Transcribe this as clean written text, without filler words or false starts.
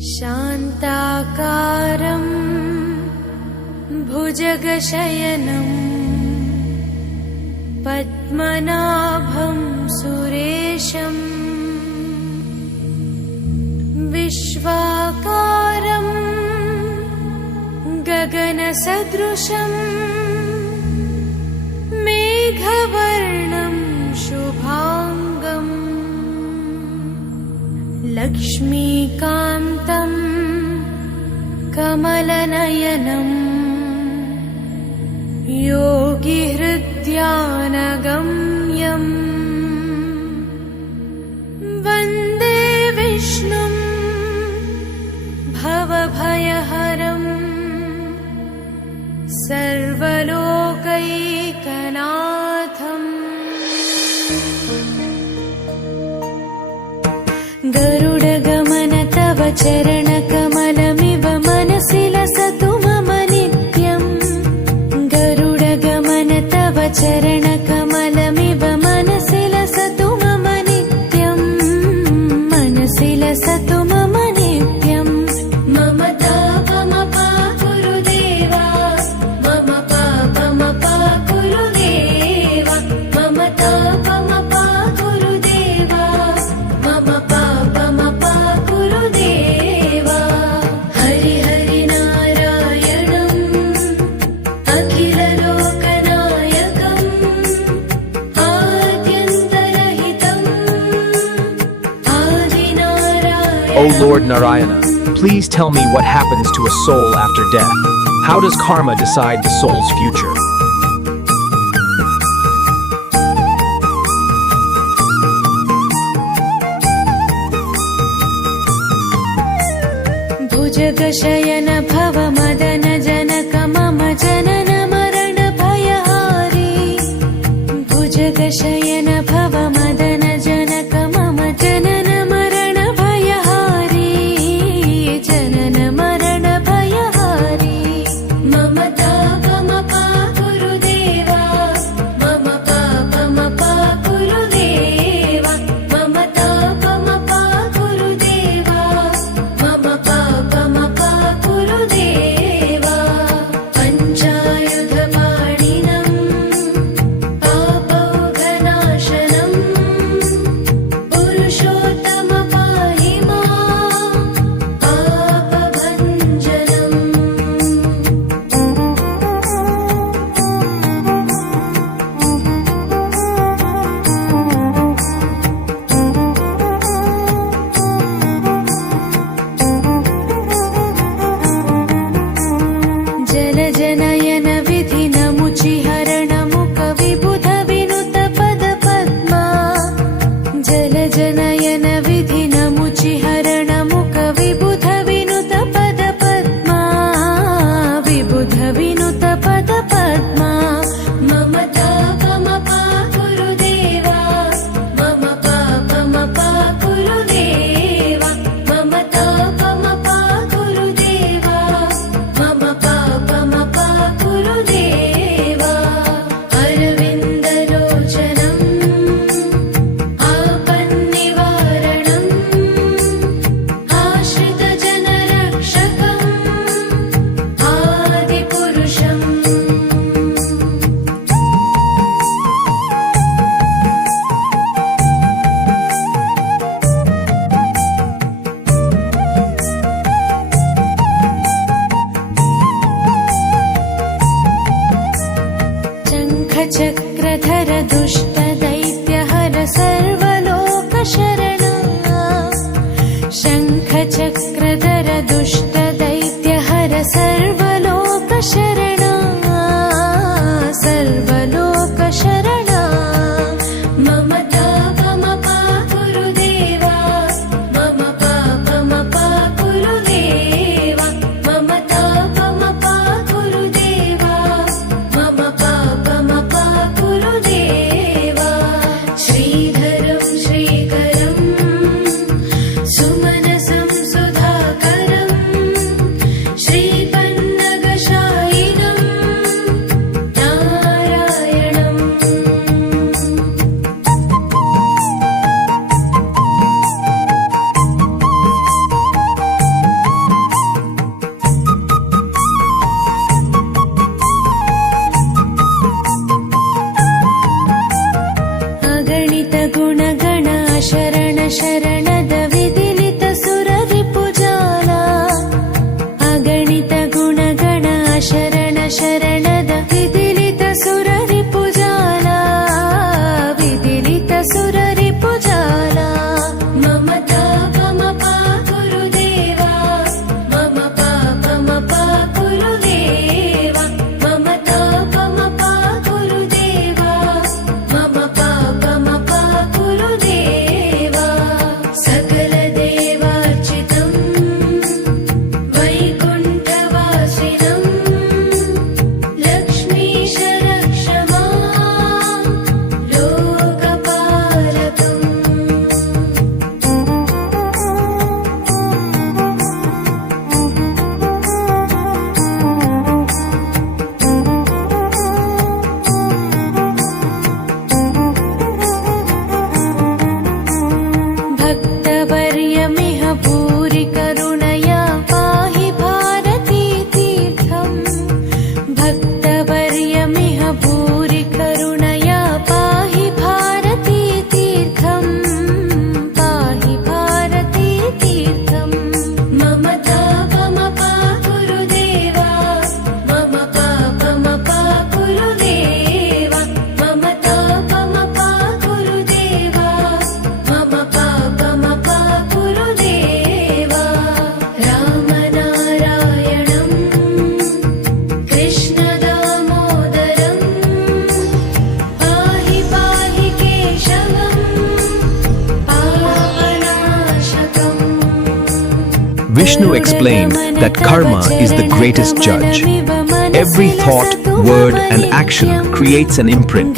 शान्ताकारं भुजगशयनं पद्मनाभं सुरेशं विश्वाकारं गगनसदृशं मेघवर्णं शुभांगम् लक्ष्मीकान्तं कमलनयनम् योगिहृद्यानगम्यम् वन्दे विष्णुं भवभयहरम् सर्वलोकैकनाथम्। गरुडगमन तव चरणकमलमिव मनसि लसतु मम नित्यम्। गरुडगमन तव चरणकमलमिव मनसि लसतु मम नित्यम्। मनसि लसतु मम नित्यम्। मम तापमपा गुरुदेवा मम पापमपा गुरुदेवा मम तापमपा गुरुदेवा मम पापमपा गुरुदेवा। Hari Hari नारायणम् अखिललोकनायकम् आद्यन्तरहितम् आदिनारायणम्। O Lord Narayana, please tell me what happens to a soul after death. How does karma decide the soul's future? भुजगशयन भव मदन जनक मम जनन मरण भयहारी। भुजगशयन भव मदन जनक मम जनन मरण भयहारी। जनन मरण भयहारी। मम तापमपा गुरुदेवा मम पापमपा गुरुदेवा मम तापमपा गुरुदेवा मम पापमपा गुरुदेवा। पञ्चायुधपाणिनम् पापौघनाशनम् पुरुषोत्तम पाहि मां पापभञ्जनम्। जलजनयन विधिनमुचिहरणमुख विबुध विनुत पद पद्मा। जलजनयन विधिनमुचिहरणमुख विबुध विनुत पद पद्मा। विबुध विनुत पद पद्मा। मम तापमपा गुरुदेवा मम पापमपा गुरुदेवा मम तापमपा गुरुदेवा मम पापमपा गुरुदेवा। अरविन्दलोचनम् आपन्निवारणम् आश्रितजनरक्षकम् आदिपुरुषम्। शङ्खचक्रधर दुष्टदैत्यहर सर्वलोकशरणा। शङ्खचक्रधर दुष्टदैत्यहर सर्वलोकशरणा। सर्वलोकशरणा। मम तापमपा गुरुदेवा मम पापमपा गुरुदेवा मम तापमपा गुरुदेवा मम पापमपा गुरुदेवा। श्रीधरं श्रीकरं सुमनसं सुधाकरम् Vishnu explained that karma is the greatest judge. Every thought, word, and action creates an imprint.